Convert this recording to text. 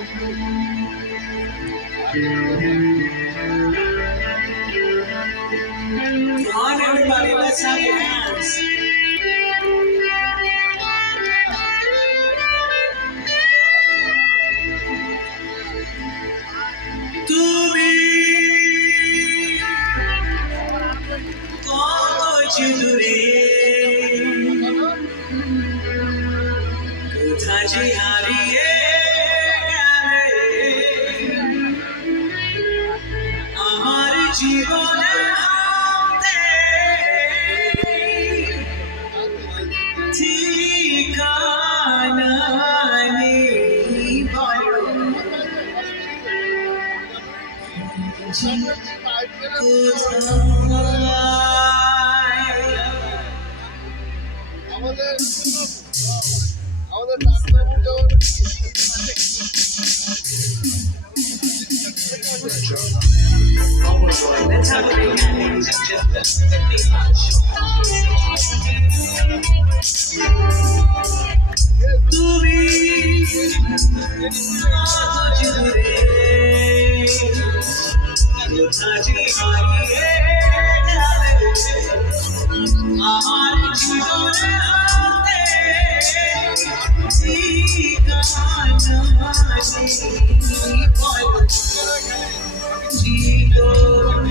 Come on, everybody, let's have your hands. তুমি কত দূরে কোথায় যে হারিয়ে গেলে আমার জীবনে ঠিকানা নেই বলো আমাদের ডাক্তারবাবু Let's have a big hand, ladies and gentlemen. তুমি কত দূরে কোথায় যে হারিয়ে গেলে আমার জীবনে ঠিকানা নেই বলো জীবন